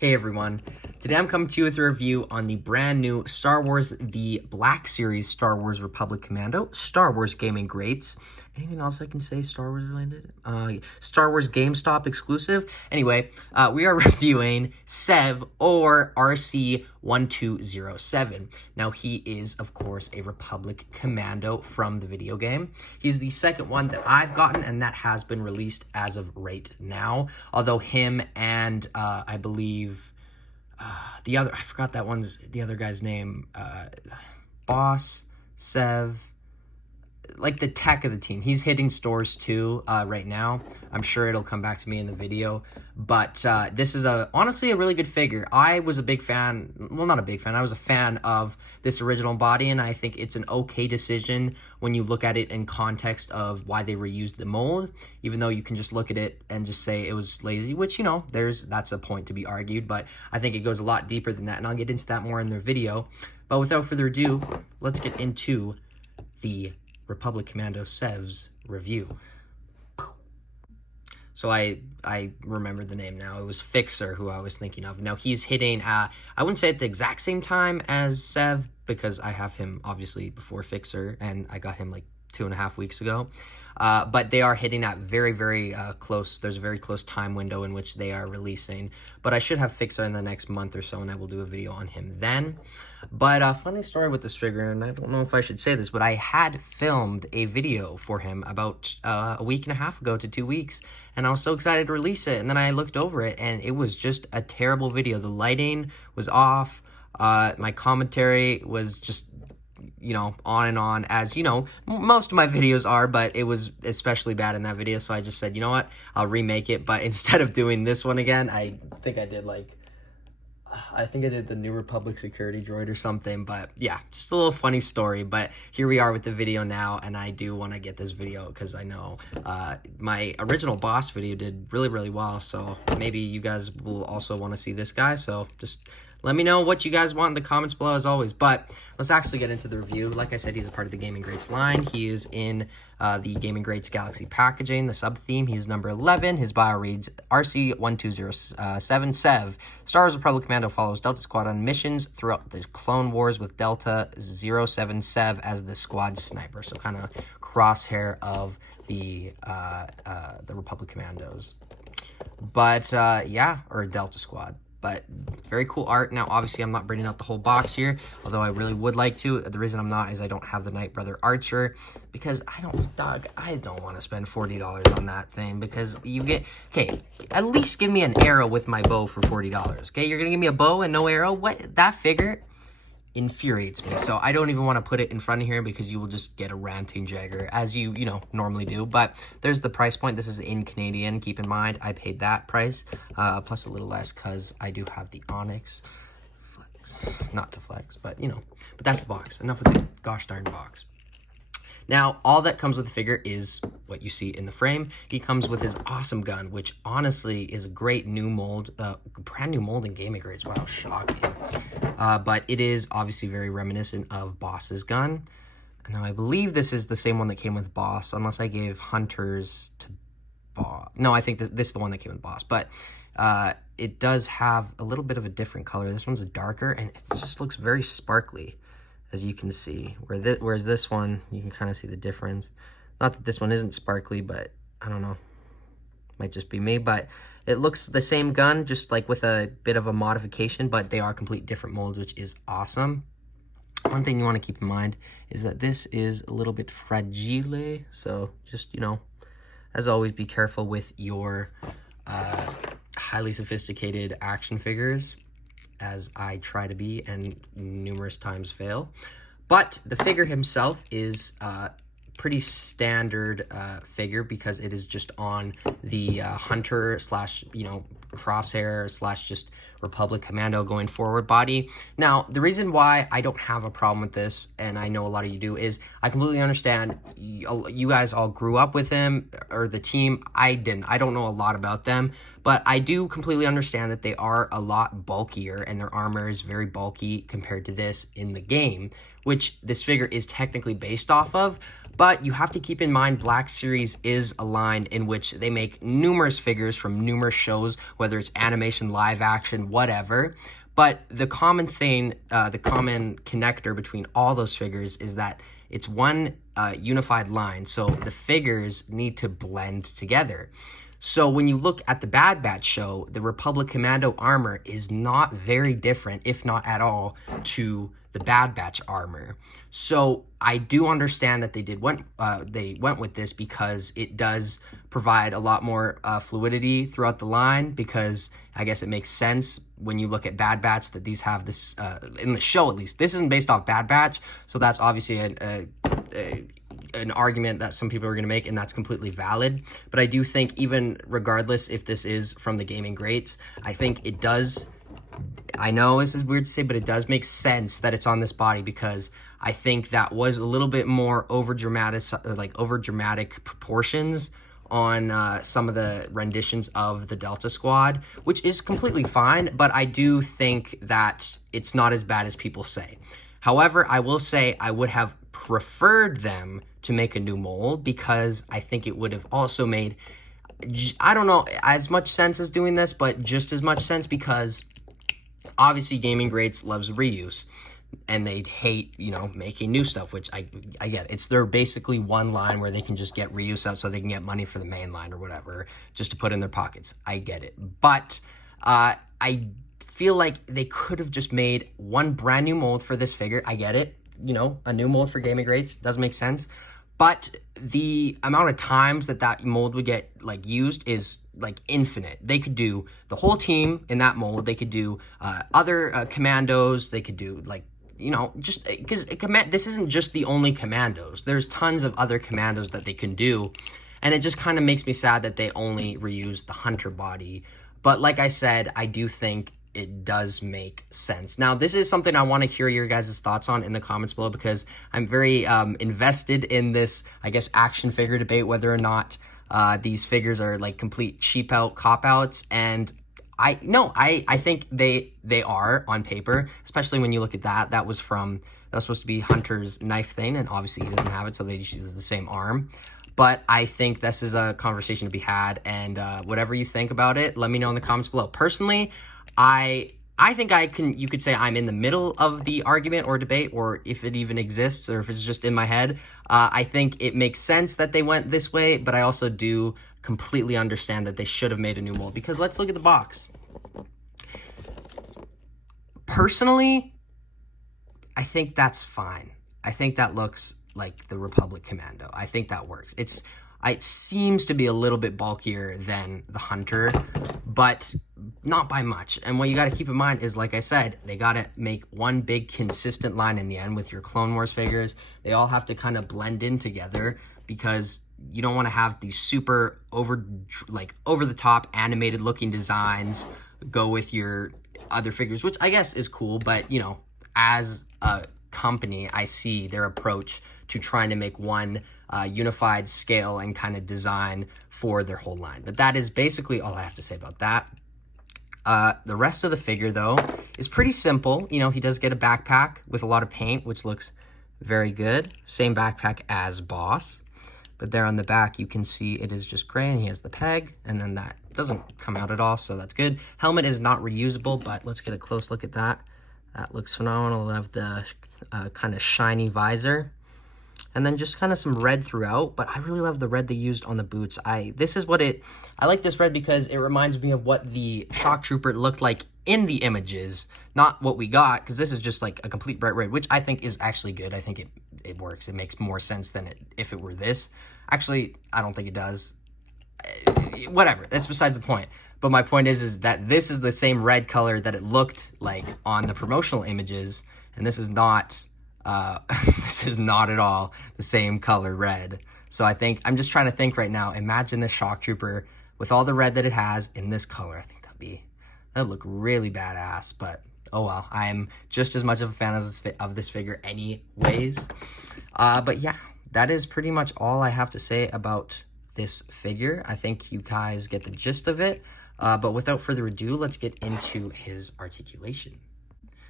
Hey everyone, today I'm coming to you with a review on the brand new Star Wars the Black Series Star Wars Republic Commando, Star Wars Gaming Greats. Anything else I can say Star Wars related? Star Wars GameStop exclusive. Anyway, we are reviewing Sev or RC-1207. Now he is, of course, a Republic Commando from the video game. He's the second one that I've gotten, and that has been released as of right now. Although him and I believe I forgot the other guy's name, Boss, Sev, like the tech of the team. He's hitting stores too right now. I'm sure it'll come back to me in the video. But this is honestly a really good figure. I was a big fan, well, not a big fan, I was a fan of this original body, and I think it's an okay decision when you look at it in context of why they reused the mold, even though you can just look at it and just say it was lazy, which, you know, that's a point to be argued, but I think it goes a lot deeper than that, and I'll get into that more in their video. But without further ado, let's get into the Republic Commando Sev's review. So I remember the name now. It was Fixer who I was thinking of. Now he's hitting, I wouldn't say at the exact same time as Sev, because I have him obviously before Fixer, and I got him like 2.5 weeks ago. But they are hitting at very, very close. There's a very close time window in which they are releasing. But I should have Fixer in the next month or so, and I will do a video on him then. But funny story with this figure, and I don't know if I should say this, but I had filmed a video for him about a week and a half ago to 2 weeks, and I was so excited to release it. And then I looked over it, and it was just a terrible video. The lighting was off. My commentary was just, you know, on and on, as, you know, most of my videos are, but it was especially bad in that video, so I just said, you know what, I'll remake it. But instead of doing this one again, I think I did the New Republic security droid or something. But yeah, just a little funny story. But here we are with the video now, and I do want to get this video because I know my original boss video did really, really well, so maybe you guys will also want to see this guy. So just let me know what you guys want in the comments below, as always. But let's actually get into the review. Like I said, he's a part of the Gaming Greats line. He is in the Gaming Greats Galaxy packaging, the sub-theme. He's number 11. His bio reads, RC-1207 Sev. Star Wars Republic Commando follows Delta Squad on missions throughout the Clone Wars with Delta-07 Sev as the squad sniper. So kind of crosshair of the Republic Commandos. But, yeah, or Delta Squad. But very cool art. Now, obviously, I'm not bringing out the whole box here, although I really would like to. The reason I'm not is I don't have the Knight Brother Archer, because I don't want to spend $40 on that thing, because you get, okay, at least give me an arrow with my bow for $40, okay? You're going to give me a bow and no arrow? What? That figure infuriates me. So I don't even want to put it in front of here, because you will just get a ranting Jagger, as you know, normally do. But there's the price point. This is in Canadian. Keep in mind, I paid that price, plus a little less, because I do have the Onyx flex. Not to flex, but, you know. But that's the box. Enough with the gosh darn box. Now, all that comes with the figure is what you see in the frame. He comes with his awesome gun, which honestly is a great new mold, brand new mold in Gaming Greats. Wow, shocking. But it is obviously very reminiscent of Boss's gun. Now, I believe this is the same one that came with Boss, unless I gave Hunters to Boss. No, I think this is the one that came with Boss. But it does have a little bit of a different color. This one's darker, and it just looks very sparkly, as you can see. Whereas this one, you can kind of see the difference. Not that this one isn't sparkly, but I don't know. Might just be me, but it looks the same gun, just like with a bit of a modification, but they are complete different molds, which is awesome. One thing you want to keep in mind is that this is a little bit fragile, so just, you know, as always, be careful with your highly sophisticated action figures, as I try to be and numerous times fail. But the figure himself is pretty standard figure, because it is just on the Hunter slash, you know, Crosshair slash just Republic Commando going forward body. Now, the reason why I don't have a problem with this, and I know a lot of you do, is I completely understand you guys all grew up with him, or the team. I didn't. I don't know a lot about them, But I do completely understand that they are a lot bulkier, and their armor is very bulky compared to this in the game, which this figure is technically based off of. But you have to keep in mind Black Series is a line in which they make numerous figures from numerous shows, whether it's animation, live action, whatever. But the common thing, the common connector between all those figures is that it's one unified line. So the figures need to blend together. So when you look at the Bad Batch show, the Republic Commando armor is not very different, if not at all, to the Bad Batch armor. So I do understand that they went with this because it does provide a lot more fluidity throughout the line, because I guess it makes sense when you look at Bad Batch that these have this, in the show at least. This isn't based off Bad Batch, so that's obviously an argument that some people are going to make, and that's completely valid. But I do think, even regardless if this is from the Gaming Greats, I think it does, I know this is weird to say, but it does make sense that it's on this body, because I think that was a little bit more over dramatic proportions on some of the renditions of the Delta Squad, which is completely fine, but I do think that it's not as bad as people say. However, I will say I would have preferred them to make a new mold, because I think it would have also made, I don't know, as much sense as doing this, but just as much sense, because obviously Gaming Greats loves reuse, and they hate, you know, making new stuff, which I get. They're basically one line where they can just get reuse out so they can get money for the main line or whatever, just to put in their pockets. I get it. But I feel like they could have just made one brand new mold for this figure. I get it. You know, a new mold for Gaming Greats does make sense. But the amount of times that mold would get, like, used is, like, infinite. They could do the whole team in that mold. They could do other commandos. They could do, like, you know, just because this isn't just the only commandos. There's tons of other commandos that they can do. And it just kind of makes me sad that they only reused the Hunter body. But like I said, I do think it does make sense. Now, this is something I want to hear your guys' thoughts on in the comments below, because I'm very invested in this, I guess, action figure debate, whether or not these figures are, like, complete cheap out cop-outs. And I think they are on paper, especially when you look at that. That was supposed to be Hunter's knife thing, and obviously he doesn't have it, so they just use the same arm. But I think this is a conversation to be had, and whatever you think about it, let me know in the comments below. Personally, I think you could say I'm in the middle of the argument or debate, or if it even exists, or if it's just in my head. I think it makes sense that they went this way, but I also do completely understand that they should have made a new mold, because let's look at the box. Personally, I think that's fine. I think that looks like the Republic Commando. I think that works. It seems to be a little bit bulkier than the Hunter, but not by much. And what you got to keep in mind is, like I said, they got to make one big consistent line in the end with your Clone Wars figures. They all have to kind of blend in together, because you don't want to have these super over the top animated looking designs go with your other figures, which I guess is cool. But, you know, as a company, I see their approach to trying to make one unified scale and kind of design for their whole line. But that is basically all I have to say about that. The rest of the figure, though, is pretty simple. You know, he does get a backpack with a lot of paint, which looks very good. Same backpack as Boss. But there on the back, you can see it is just gray, and he has the peg, and then that doesn't come out at all, so that's good. Helmet is not reusable, but let's get a close look at that. That looks phenomenal. I love the kind of shiny visor. And then just kind of some red throughout, but I really love the red they used on the boots. I like this red because it reminds me of what the Shock Trooper looked like in the images, not what we got, because this is just like a complete bright red, which I think is actually good. I think it works. It makes more sense than if it were this. Actually, I don't think it does. Whatever, that's besides the point. But my point is that this is the same red color that it looked like on the promotional images, and this is not this is not at all the same color red. So I'm just trying to think right now. Imagine the Shock Trooper with all the red that it has in this color. I think that'd look really badass. But oh well, I'm just as much of a fan of this figure anyways. But yeah, that is pretty much all I have to say about this figure. I think you guys get the gist of it. But without further ado, let's get into his articulation.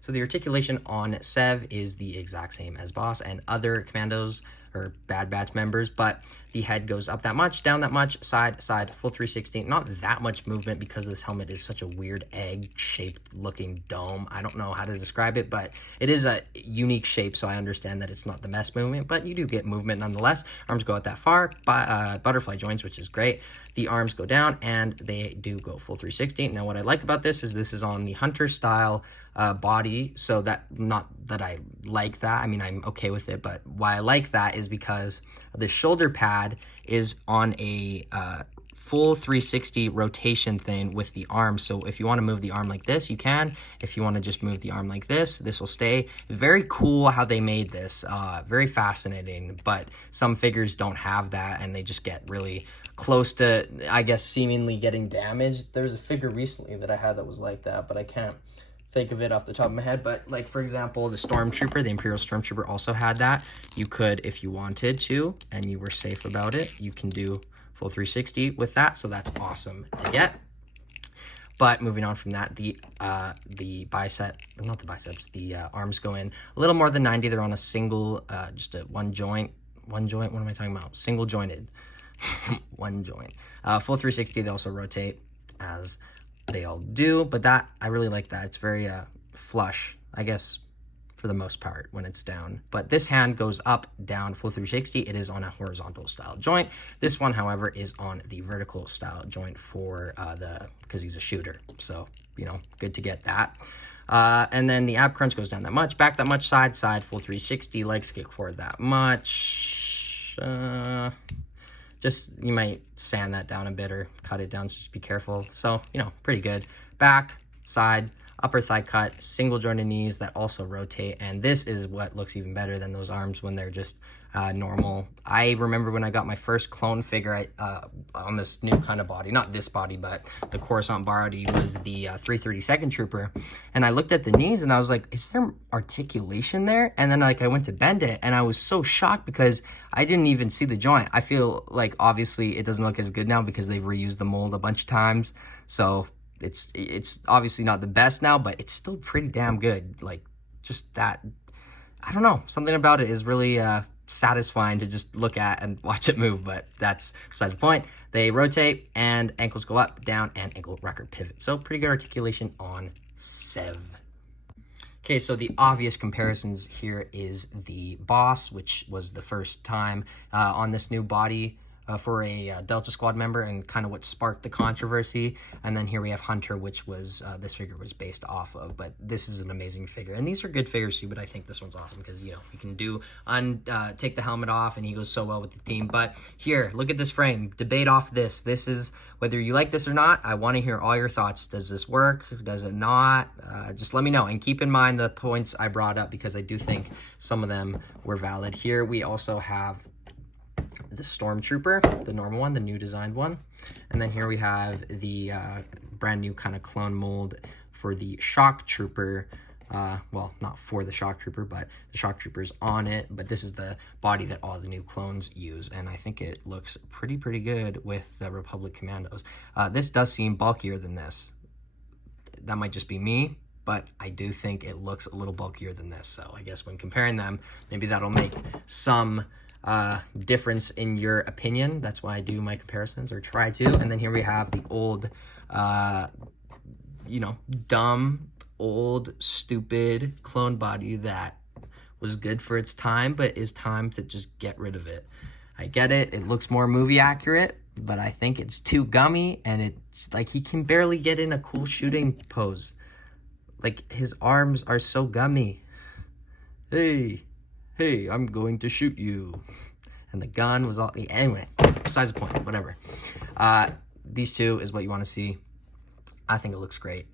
So the articulation on Sev is the exact same as Boss and other Commandos or Bad Batch members, but the head goes up that much, down that much, side, side, full 360. Not that much movement because this helmet is such a weird egg-shaped looking dome. I don't know how to describe it, but it is a unique shape, so I understand that it's not the best movement, but you do get movement nonetheless. Arms go out that far, butterfly joints, which is great. The arms go down, and they do go full 360. Now, what I like about this is on the Hunter style body, so that, not that I like that, I mean, I'm okay with it, but why I like that is because the shoulder pad is on a full 360 rotation thing with the arm. So if you want to move the arm like this, you can. If you want to just move the arm like this will stay. Very cool how they made this. Very fascinating, but some figures don't have that, and they just get really close to, I guess, seemingly getting damaged. There was a figure recently that I had that was like that, but I can't think of it off the top of my head. But like, for example, the Stormtrooper, the Imperial Stormtrooper also had that. You could, if you wanted to, and you were safe about it, you can do full 360 with that, so that's awesome to get. But moving on from that, the arms go in a little more than 90. They're on a single, just a one joint, what am I talking about? Single jointed, one joint. Full 360, they also rotate as they all do, but that, I really like that. It's very flush, I guess, for the most part when it's down. But this hand goes up, down, full 360. It is on a horizontal style joint. This one, however, is on the vertical style joint for because he's a shooter. So, you know, good to get that. And then the ab crunch goes down that much, back that much, side, side, full 360, legs kick forward that much. Just, you might sand that down a bit or cut it down, so just be careful. So, you know, pretty good. Back, side, upper thigh cut, single jointed knees that also rotate. And this is what looks even better than those arms when they're just normal. I remember when I got my first clone figure on this new kind of body, not this body, but the Coruscant body, was the 332nd Trooper. And I looked at the knees and I was like, is there articulation there? And then like I went to bend it and I was so shocked because I didn't even see the joint. I feel like obviously it doesn't look as good now because they've reused the mold a bunch of times. So it's obviously not the best now, but it's still pretty damn good. Like, just that, I don't know, something about it is really satisfying to just look at and watch it move, but that's besides the point. They rotate and ankles go up, down, and ankle rocker pivot. So pretty good articulation on Sev. Okay, so the obvious comparisons here is the Boss, which was the first time on this new body for a Delta Squad member, and kind of what sparked the controversy. And then here we have Hunter, which was this figure was based off of, but this is an amazing figure. And these are good figures too, but I think this one's awesome because, you know, you can do take the helmet off and he goes so well with the theme. But here, look at this frame, debate off this. This is, whether you like this or not, I want to hear all your thoughts. Does this work? Does it not? Just let me know, and keep in mind the points I brought up because I do think some of them were valid. Here we also have the Stormtrooper, the normal one, the new designed one. And then here we have the brand new kind of clone mold for the Shock Trooper. Well, not for the Shock Trooper, but the Shock Trooper's on it. But this is the body that all the new clones use, and I think it looks pretty good with the Republic Commandos. This does seem bulkier than this. That might just be me, but I do think it looks a little bulkier than this. So I guess when comparing them, maybe that'll make some difference in your opinion. That's why I do my comparisons, or try to. And then here we have the old, you know, dumb, old, stupid clone body that was good for its time, but is time to just get rid of it. I get it. It looks more movie accurate, but I think it's too gummy, and it's like he can barely get in a cool shooting pose. Like, his arms are so gummy. Hey, I'm going to shoot you. And the gun was all, anyway, besides the point, whatever. These two is what you want to see. I think it looks great.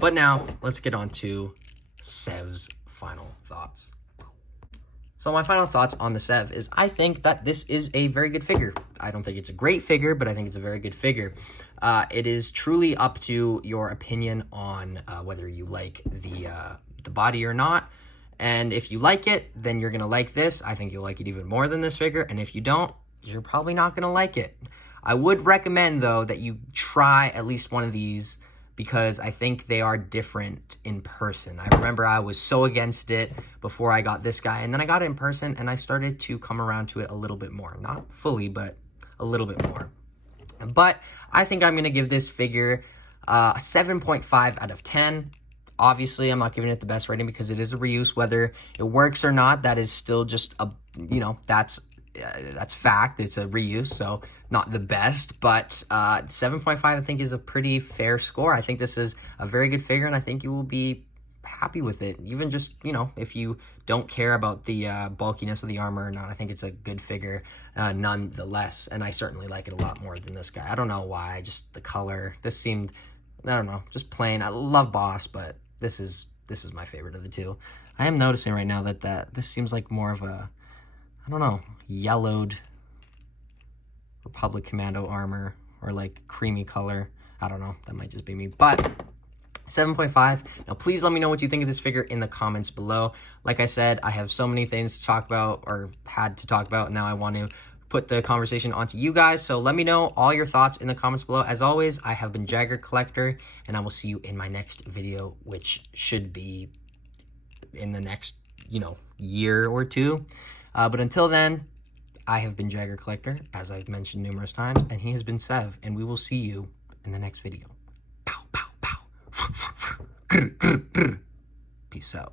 But now, let's get on to Sev's final thoughts. So my final thoughts on the Sev is I think that this is a very good figure. I don't think it's a great figure, but I think it's a very good figure. It is truly up to your opinion on whether you like the body or not. And if you like it, then you're going to like this. I think you'll like it even more than this figure. And if you don't, you're probably not going to like it. I would recommend, though, that you try at least one of these because I think they are different in person. I remember I was so against it before I got this guy, and then I got it in person, and I started to come around to it a little bit more. Not fully, but a little bit more. But I think I'm going to give this figure a 7.5 out of 10. Obviously, I'm not giving it the best rating because it is a reuse. Whether it works or not, that is still just a, that's fact. It's a reuse, so not the best. But 7.5, I think, is a pretty fair score. I think this is a very good figure, and I think you will be happy with it. Even just, if you don't care about the bulkiness of the armor or not, I think it's a good figure nonetheless. And I certainly like it a lot more than this guy. I don't know why, just the color. This seemed, I don't know, just plain. I love Boss, but this is my favorite of the two. I am noticing right now that this seems like more of a, I don't know, yellowed Republic Commando armor, or like creamy color. I don't know, that might just be me, but 7.5. Now, please let me know what you think of this figure in the comments below. Like I said, I have so many things to talk about, or had to talk about. Now I want to put the conversation onto you guys. So let me know all your thoughts in the comments below. As always, I have been Jagger Collector, and I will see you in my next video, which should be in the next, year or two. But until then, I have been Jagger Collector, as I've mentioned numerous times, and he has been Sev, and we will see you in the next video. Pow, pow, pow. Peace out.